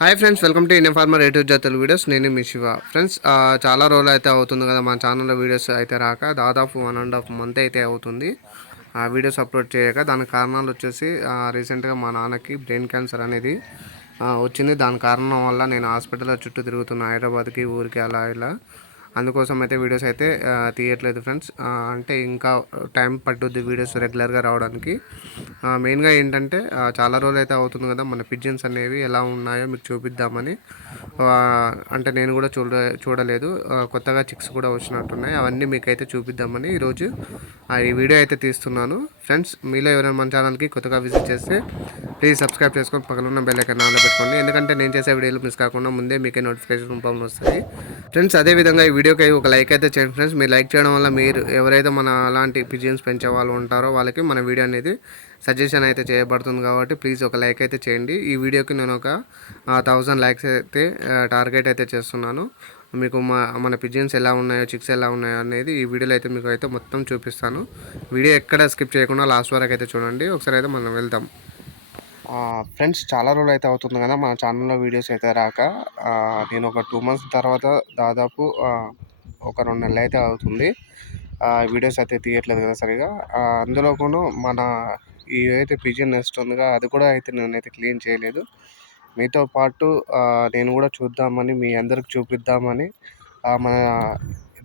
Hi friends welcome to Indian farmer ఏ జా Telugu videos. నేను మీ Shiva. Friends చాలా రోజులు అయితే అవుతుంది కదా మన ఛానల్లో వీడియోస్ అయితే రాక దాదాపు వన్ అండ్ హాఫ్ మంత్ అయితే అవుతుంది. ఆ వీడియోస్ అప్లోడ్ చేయక దాని కారణాలు వచ్చేసి రీసెంట్గా మా నాన్నకి బ్రెయిన్ క్యాన్సర్ అనేది వచ్చింది. దాని కారణం వల్ల నేను హాస్పిటల్ చుట్టూ తిరుగుతున్నా హైదరాబాద్కి ఊరికి అలా ఇలా. అందుకోసం అయితే వీడియోస్ అయితే తీయట్లేదు ఫ్రెండ్స్. అంటే ఇంకా టైం పట్టుద్ది వీడియోస్ రెగ్యులర్గా రావడానికి. మెయిన్గా ఏంటంటే చాలా రోజులు అయితే అవుతుంది కదా మన పిజిన్స్ అనేవి ఎలా ఉన్నాయో మీకు చూపిద్దామని. అంటే నేను కూడా చూడ చూడలేదు. కొత్తగా చిక్స్ కూడా వచ్చినట్టున్నాయి. అవన్నీ మీకు అయితే చూపిద్దామని ఈరోజు ఆ, ఈ వీడియో అయితే తీస్తున్నాను. ఫ్రెండ్స్ మీలో ఎవరైనా మన ఛానల్కి కొత్తగా విజిట్ చేస్తే ప్లీజ్ సబ్స్క్రైబ్ చేసుకొని పక్కన ఉన్న బెల్ ఐకాన్ ఆన్లో పెట్టుకోండి. ఎందుకంటే నేను చేసే వీడియోలు మిస్ కాకుండా ముందే మీకే నోటిఫికేషన్ రూపంలో వస్తాయి. ఫ్రెండ్స్ అదేవిధంగా ఈ వీడియోకి ఒక లైక్ అయితే చేయండి ఫ్రెండ్స్ మీరు లైక్ చేయడం వల్ల మీరు ఎవరైతే మన అలాంటి పిజియన్స్ పెంచే వాళ్ళు ఉంటారో వాళ్ళకి మన వీడియో అనేది సజెషన్ అయితే చేయబడుతుంది కాబట్టి ప్లీజ్ ఒక లైక్ అయితే చేయండి. ఈ వీడియోకి నేను ఒక థౌజండ్ లైక్స్ అయితే టార్గెట్ అయితే చేస్తున్నాను. మీకు మా మన పిజిన్స్ ఎలా ఉన్నాయో చిక్స్ ఎలా ఉన్నాయో అనేది ఈ వీడియోలో అయితే మీకు అయితే మొత్తం చూపిస్తాను. వీడియో ఎక్కడ స్కిప్ చేయకుండా లాస్ట్ వరకు అయితే చూడండి. ఒకసారి అయితే మనం వెళ్దాం. ఫ్రెండ్స్ చాలా రోజులు అయితే అవుతుంది కదా మన ఛానల్లో వీడియోస్ అయితే రాక. నేను ఒక టూ మంత్స్ తర్వాత దాదాపు ఒక రెండు నెలలు అయితే అవుతుంది. ఆ, వీడియోస్ అయితే తీయట్లేదు కదా సరిగా. అందులో కూడా మన ఈ ఏదైతే పిజియన్ నెస్ట్ ఉందిగా అది కూడా అయితే నేనైతే క్లీన్ చేయలేదు. మీతో పాటు నేను కూడా చూద్దామని మీ అందరికి చూపిద్దామని మన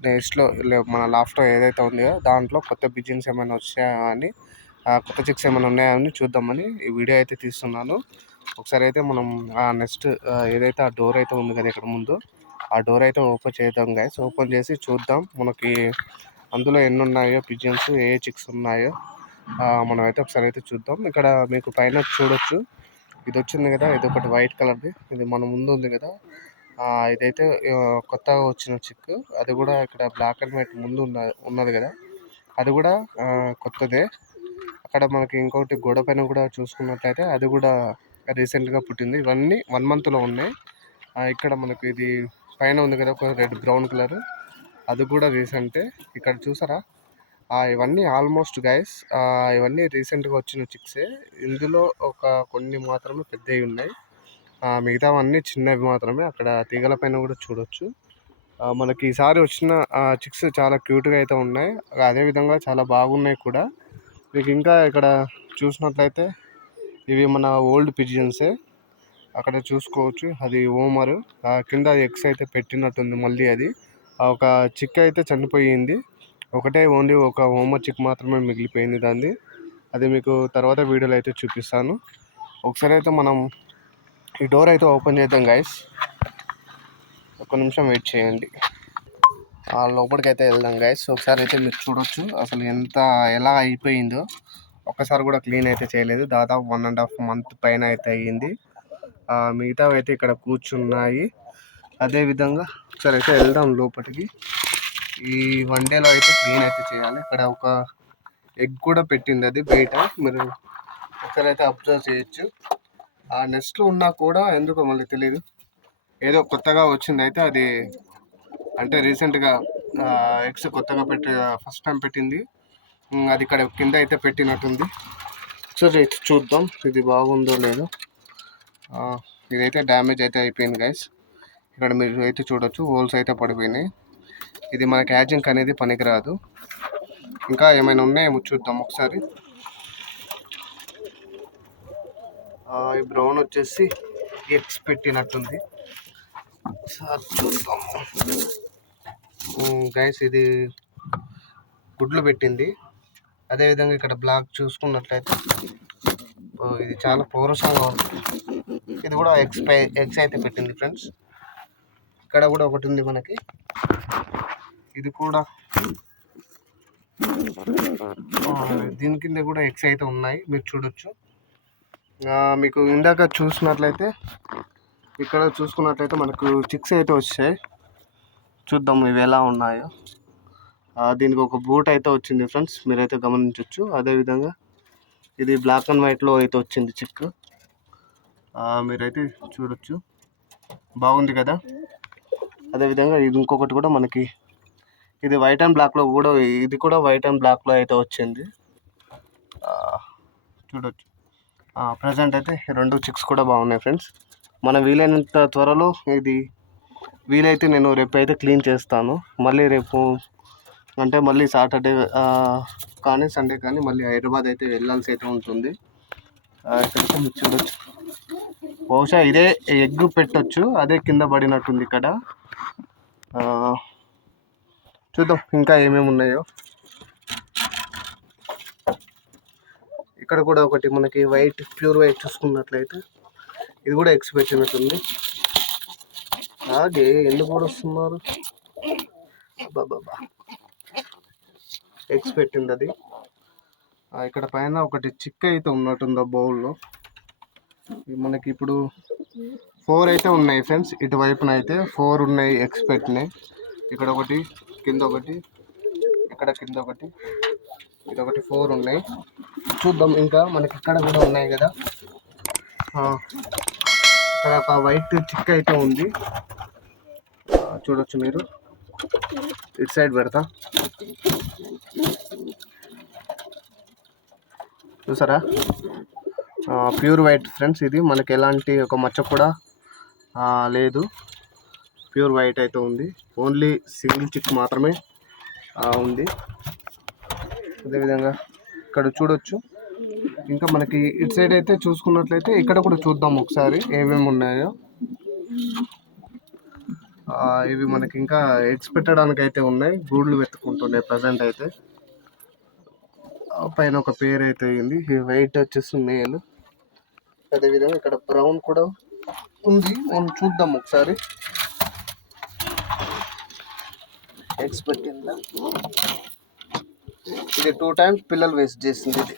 నెక్స్ట్లో మన లాఫ్టర్ ఏదైతే ఉందో దాంట్లో కొత్త బిజినెస్ ఏమైనా వచ్చాయా అని ఆ, కొత్త చిక్స్ ఏమైనా ఉన్నాయా అని చూద్దామని ఈ వీడియో అయితే తీస్తున్నాను. ఒకసారి అయితే మనం ఆ నెక్స్ట్ ఏదైతే ఆ డోర్ అయితే ఉంది కదా ఇక్కడ ముందు ఆ డోర్ అయితే ఓపెన్ చేద్దాం గైస్ ఓపెన్ చేసి చూద్దాం మనకి అందులో ఎన్ని ఉన్నాయో పిజియన్స్ ఏ చిక్స్ ఉన్నాయో మనం అయితే ఒకసారి అయితే చూద్దాం. ఇక్కడ మీకు పైన చూడొచ్చు. ఇది వచ్చింది కదా ఇది ఒకటి వైట్ కలర్ది. ఇది మన ముందు ఉంది కదా. ఇదైతే కొత్తగా వచ్చిన చిక్ అది కూడా ఇక్కడ బ్లాక్ అండ్ వైట్ ముందు ఉన్న ఉన్నది కదా. అది కూడా కొత్తదే. అక్కడ మనకి ఇంకొకటి గోడ పైన కూడా చూసుకున్నట్లయితే అది కూడా రీసెంట్గా పుట్టింది. ఇవన్నీ వన్ మంత్లో ఉన్నాయి. ఇక్కడ మనకు ఇది పైన ఉంది కదా ఒక రెడ్ బ్రౌన్ కలర్ అది కూడా రీసెంటే ఇక్కడ చూసారా? ఇవన్నీ ఆల్మోస్ట్ గైస్ ఇవన్నీ రీసెంట్గా వచ్చిన చిక్సే. ఇందులో ఒక కొన్ని మాత్రమే పెద్దవి ఉన్నాయి. మిగతావన్నీ చిన్నవి మాత్రమే. అక్కడ తీగల పైన కూడా చూడొచ్చు. మనకి ఈసారి వచ్చిన చిక్స్ చాలా క్యూట్గా అయితే ఉన్నాయి. అదేవిధంగా చాలా బాగున్నాయి కూడా. మీకు ఇంకా ఇక్కడ చూసినట్లయితే ఇవి మన ఓల్డ్ పిజియన్సే. అక్కడ చూసుకోవచ్చు. అది ఓమర్. కింద ఎగ్స్ అయితే పెట్టినట్టుంది మళ్ళీ అది. ఒక చిక్ అయితే చనిపోయింది. ఒకటే ఓన్లీ ఒక ఓమర్ చిక్ మాత్రమే మిగిలిపోయింది దాన్ని అది మీకు తర్వాత వీడియోలో అయితే చూపిస్తాను. ఒకసారి అయితే మనం ఈ డోర్ అయితే ఓపెన్ చేద్దాం గైస్ ఒక నిమిషం వెయిట్ చేయండి. ఆ లోపలికి అయితే వెళ్దాం గైస్ ఒకసారి అయితే మీరు చూడొచ్చు అసలు ఎంత ఎలా అయిపోయిందో. ఒక్కసారి కూడా క్లీన్ అయితే చేయలేదు. దాదాపు వన్ అండ్ హాఫ్ మంత్ పైన అయితే అయ్యింది. మిగతావి అయితే ఇక్కడ కూర్చున్నాయి. అదేవిధంగా ఒకసారి అయితే వెళ్దాం లోపలికి. ఈ వన్ డేలో అయితే క్లీన్ అయితే చేయాలి. ఇక్కడ ఒక ఎగ్ కూడా పెట్టింది అది బయట. మీరు ఒకసారి అబ్జర్వ్ చేయొచ్చు. ఆ నెస్ట్లో ఉన్నా కూడా ఎందుకో మళ్ళీ తెలియదు ఏదో కొత్తగా వచ్చింది అయితే అది అంటే రీసెంట్గా ఎగ్స్ కొత్తగా పెట్టి ఫస్ట్ టైం పెట్టింది. అది ఇక్కడ కింద అయితే పెట్టినట్టుంది. సో ఇది చూద్దాం. ఇది బాగుందో లేదో. ఇదైతే డ్యామేజ్ అయితే అయిపోయింది గైస్ ఇక్కడ మీరు అయితే చూడొచ్చు. హోల్స్ అయితే పడిపోయినాయి. ఇది మనకి యాజింక్ అనేది పనికిరాదు. ఇంకా ఏమైనా ఉన్నాయేమో చూద్దాం ఒకసారి. ఈ బ్రౌన్ వచ్చేసి ఎగ్స్ పెట్టినట్టుంది. సార్ చూద్దాం. గైస్ ఇది గుడ్లు పెట్టింది. అదేవిధంగా ఇక్కడ బ్లాక్ చూసుకున్నట్లయితే ఇది చాలా పౌరుషంగా ఉంది. ఇది కూడా ఎగ్స్ ఎగ్స్ అయితే పెట్టింది ఫ్రెండ్స్ ఇక్కడ కూడా ఒకటి ఉంది మనకి. ఇది కూడా దీని కింద కూడా ఎగ్స్ అయితే ఉన్నాయి. మీరు చూడొచ్చు. మీకు ఇందాక చూసినట్లయితే ఇక్కడ చూసుకున్నట్లయితే మనకు చిక్స్ అయితే వచ్చాయి. చూద్దాం ఇవి ఎలా ఉన్నాయో. దీనికి ఒక బూట్ అయితే వచ్చింది ఫ్రెండ్స్ మీరైతే గమనించవచ్చు అదేవిధంగా ఇది బ్లాక్ అండ్ వైట్లో అయితే వచ్చింది చిక్ మీరైతే చూడొచ్చు. బాగుంది కదా? అదేవిధంగా ఇది ఇంకొకటి కూడా మనకి ఇది వైట్ అండ్ బ్లాక్లో కూడా ఇది కూడా వైట్ అండ్ బ్లాక్లో అయితే వచ్చింది. చూడొచ్చు. ప్రజెంట్ అయితే రెండు చిక్స్ కూడా బాగున్నాయి ఫ్రెండ్స్. మనం వీలైనంత త్వరలో ఇది వీలైతే నేను రేపు అయితే క్లీన్ చేస్తాను. మళ్ళీ రేపు అంటే మళ్ళీ సాటర్డే కానీ సండే కానీ మళ్ళీ హైదరాబాద్ అయితే వెళ్ళాల్సి అయితే ఉంటుంది. మీరు చూడొచ్చు. బహుశా ఇదే ఎగ్ పెట్టొచ్చు అదే కింద పడినట్టుంది ఇక్కడ. చూద్దాం ఇంకా ఏమేమి ఉన్నాయో. ఇక్కడ కూడా ఒకటి మనకి వైట్ ప్యూర్ వైట్ చూసుకున్నట్లయితే ఇది కూడా ఎక్స్పెక్ట్ పెట్టినట్టుంది. అలాగే ఎందుకు కూడా వస్తున్నారు? బాబా ఎగ్స్ పెట్టింది అది. ఇక్కడ పైన ఒకటి చిక్క అయితే ఉన్నట్టుంది ఆ బౌల్లో మనకి ఇప్పుడు ఫోర్ అయితే ఉన్నాయి ఫ్రెండ్స్. ఇటువైపున అయితే ఫోర్ ఉన్నాయి ఎగ్స్ పెట్టినాయి. ఇక్కడ ఒకటి కింద ఒకటి ఇక్కడ కింద ఒకటి ఇది ఒకటి ఫోర్ ఉన్నాయి. చూద్దాం ఇంకా మనకి ఇక్కడ కూడా ఉన్నాయి కదా. ఇక్కడ ఒక వైట్ చిక్క అయితే ఉంది. చూడొచ్చు మీరు. ఇటు సైడ్ పెడతా. చూసారా? ప్యూర్ వైట్ ఫ్రెండ్స్ ఇది మనకి ఎలాంటి ఒక మచ్చ కూడా లేదు. ప్యూర్ వైట్ అయితే ఉంది. ఓన్లీ సింగిల్ చిక్ మాత్రమే ఉంది. అదేవిధంగా ఇక్కడ చూడొచ్చు. ఇంకా మనకి ఇటు సైడ్ అయితే చూసుకున్నట్లయితే ఇక్కడ కూడా చూద్దాం ఒకసారి ఏమేమి ఉన్నాయో. ఇవి మనకి ఇంకా ఎగ్స్ పెట్టడానికి అయితే ఉన్నాయి. గూడ్లు వెతుకుంటున్నాయి ప్రజెంట్ అయితే. పైన ఒక పేరు అయితే అయింది. ఈ వైట్ వచ్చేసి మేల్. అదేవిధంగా ఇక్కడ బ్రౌన్ కూడా ఉంది. మనం చూద్దాం ఒకసారి. ఎగ్స్ పెట్టిందా ఇది టూ టైమ్స్ పిల్లలు వేస్ట్ చేసింది ఇది.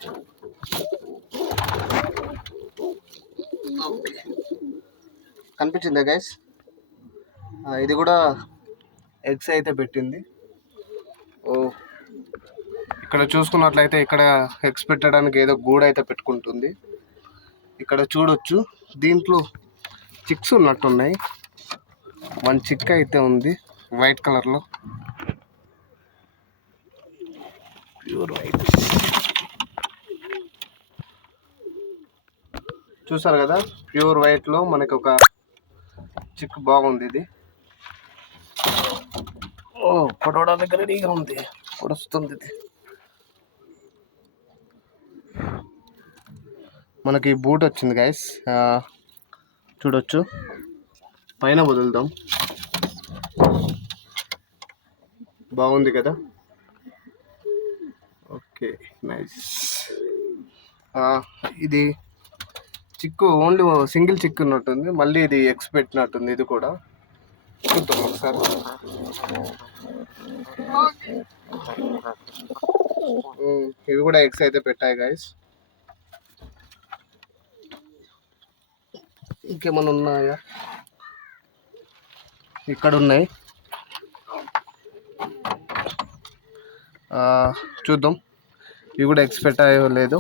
ఓకే. కనిపించిందా గైస్ ఇది కూడా ఎగ్స్ అయితే పెట్టింది. ఓ. ఇక్కడ చూసుకున్నట్లయితే ఇక్కడ ఎగ్స్ పెట్టడానికి ఏదో గూడు అయితే పెట్టుకుంటుంది. ఇక్కడ చూడొచ్చు. దీంట్లో చిక్స్ ఉన్నట్టున్నాయి. వన్ చిక్ అయితే ఉంది వైట్ కలర్లో. ప్యూర్ వైట్ చూసారు కదా? ప్యూర్ వైట్లో మనకి ఒక చిక్ బాగుంది ఇది. ఓ పొడవడానికి రెడీగా ఉంది. పొడుస్తుంది ఇది. మనకి బూట్ వచ్చింది గైస్ చూడొచ్చు. పైన వదులుదాం. బాగుంది కదా? Okay nice. ఇది చిక్కు ఓన్లీ సింగిల్ చిక్కు ఉన్నట్టుంది. మళ్ళీ ఇది ఎక్స్ పెట్టినట్టుంది ఇది కూడా. చూద్దాం ఒకసారి. ఇవి కూడా ఎగ్స్ అయితే పెట్టాయి గాయస్ ఇంకేమైనా ఉన్నాయా? ఇక్కడ ఉన్నాయి చూద్దాం. ఇవి కూడా ఎక్స్పెక్ట్ అయ్యో లేదు.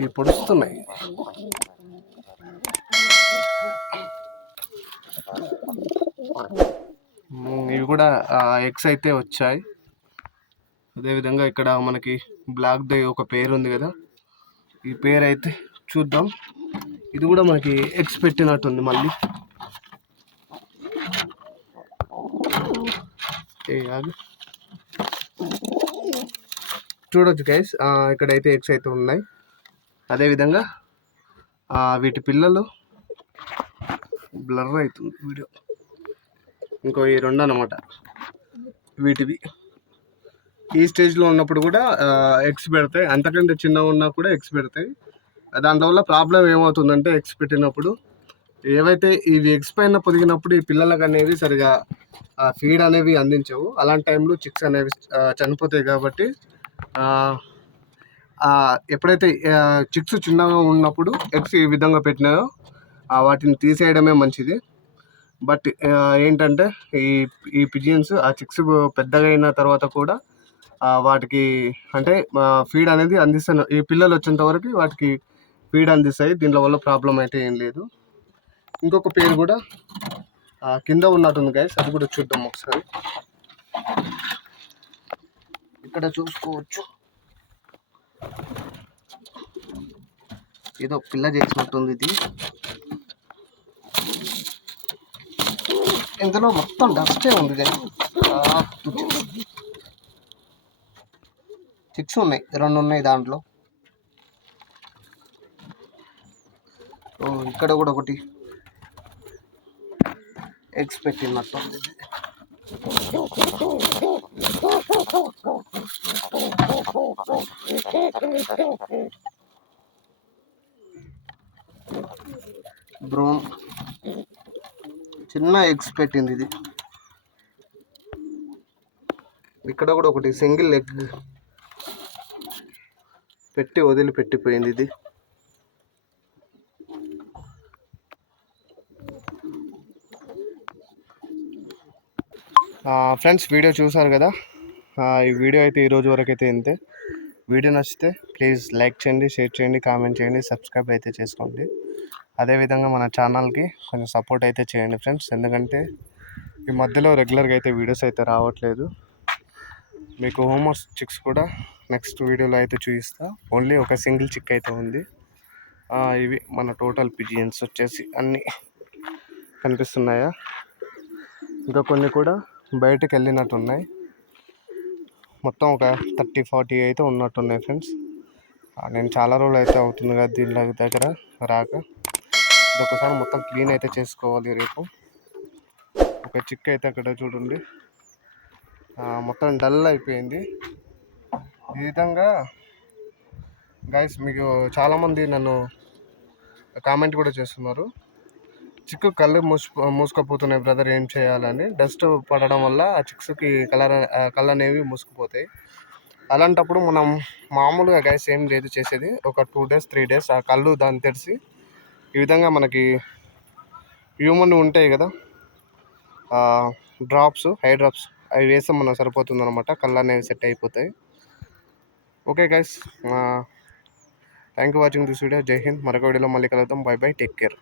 ఇవి పొడుస్తున్నాయి. ఇవి కూడా ఎగ్స్ అయితే వచ్చాయి. అదేవిధంగా ఇక్కడ మనకి బ్లాక్ దై ఒక పేరు ఉంది కదా. ఈ పేరు అయితే చూద్దాం. ఇది కూడా మనకి ఎగ్స్ పెట్టినట్టుంది మళ్ళీ. చూడొచ్చు గైస్ ఇక్కడైతే ఎగ్స్ అయితే ఉన్నాయి. అదేవిధంగా వీటి పిల్లలు బ్లర్ అవుతుంది వీడియో. ఇంకో ఈ రెండు అనమాట వీటివి. ఈ స్టేజ్లో ఉన్నప్పుడు కూడా ఎగ్స్ పెడతాయి. అంతకంటే చిన్నగా ఉన్నా కూడా ఎగ్స్ పెడతాయి. దానివల్ల ప్రాబ్లం ఏమవుతుందంటే ఎగ్స్ పెట్టినప్పుడు ఏవైతే ఇవి ఎగ్స్ పైన పొదిగినప్పుడు ఈ పిల్లలకు అనేవి సరిగా ఫీడ్ అనేవి అందించవు. అలాంటి టైంలో చిక్స్ అనేవి చనిపోతాయి కాబట్టి ఎప్పుడైతే చిక్స్ చిన్నగా ఉన్నప్పుడు ఎగ్స్ ఈ విధంగా పెట్టినాయో వాటిని తీసేయడమే మంచిది. బట్ ఏంటంటే ఈ ఈ పిజియన్స్ ఆ చిక్స్ పెద్దగా అయిన తర్వాత కూడా వాటికి అంటే ఫీడ్ అనేది అందిస్తాను. ఈ పిల్లలు వచ్చేంత వరకు వాటికి ఫీడ్ అందిస్తాయి. దీనిలో వల్ల ప్రాబ్లం అయితే ఏం లేదు. ఇంకొక పేరు కూడా కింద ఉన్నట్టుంది గైస్ అది కూడా చూద్దాం ఒకసారి. ఇక్కడ చూసుకోవచ్చు. ఏదో పిల్ల చేసినట్టుంది ఇది. ఇందులో మొత్తం డస్టే ఉంది చిక్స్ ఉన్నాయి. రెండు ఉన్నాయి దాంట్లో. ఇక్కడ కూడా ఒకటి. ఎగ్స్ పెట్టినట్టు ఉంది బ్రౌన్ చిన్న ఎగ్స్ పెట్టింది ఇది. ఇక్కడ కూడా ఒకటి సింగిల్ ఎగ్ పెట్టి వదిలి పెట్టిపోయింది ఇది. ఫ్రెండ్స్ వీడియో చూసారు కదా? ఈ వీడియో అయితే ఈరోజు వరకు అయితే ఇంతే. వీడియో నచ్చితే ప్లీజ్ లైక్ చేయండి షేర్ చేయండి కామెంట్ చేయండి సబ్స్క్రైబ్ అయితే చేసుకోండి. అదేవిధంగా మన ఛానల్కి కొంచెం సపోర్ట్ అయితే చేయండి ఫ్రెండ్స్. ఎందుకంటే ఈ మధ్యలో రెగ్యులర్గా అయితే వీడియోస్ అయితే రావట్లేదు. మీకు హోమోస్ చిక్స్ కూడా నెక్స్ట్ వీడియోలో అయితే చూపిస్తా. ఓన్లీ ఒక సింగిల్ చిక్ అయితే ఉంది. ఇవి మన టోటల్ పిజియన్స్ వచ్చేసి అన్నీ కనిపిస్తున్నాయా? ఇంకా కొన్ని కూడా బయటకు వెళ్ళినట్టు ఉన్నాయి మొత్తం ఒక థర్టీ ఫార్టీ అయితే ఉన్నట్టున్నాయి ఫ్రెండ్స్. నేను చాలా రోజులు అయితే అవుతుంది కదా దీని దగ్గర రాక. ఇది ఒకసారి మొత్తం క్లీన్ అయితే చేసుకోవాలి రేపు. ఒక చిక్ అయితే అక్కడ చూడండి. మొత్తం డల్ అయిపోయింది. ఈ విధంగా గైస్ మీకు చాలామంది నన్ను కామెంట్ కూడా చేస్తున్నారు. చిక్కు కళ్ళు మూసుకు మూసుకుపోతున్నాయి బ్రదర్ ఏం చేయాలని. డస్ట్ పడడం వల్ల ఆ చిక్స్కి కలర్ కళ్ళు అనేవి మూసుకుపోతాయి. అలాంటప్పుడు మనం మామూలుగా గైస్ ఏం లేదు చేసేది. ఒక టూ డేస్ త్రీ డేస్ ఆ కళ్ళు దాన్ని తెరిచి ఈ విధంగా మనకి హ్యూమన్ ఉంటాయి కదా. డ్రాప్స్ హై డ్రాప్స్ అవి వేస్తే మనం సరిపోతుంది అనమాట కళ్ళు అనేవి సెట్ అయిపోతాయి okay guys thank you watching this video Jai Hind మరొక వీడియోలో మళ్ళీ కలుద్దాం. By bye take care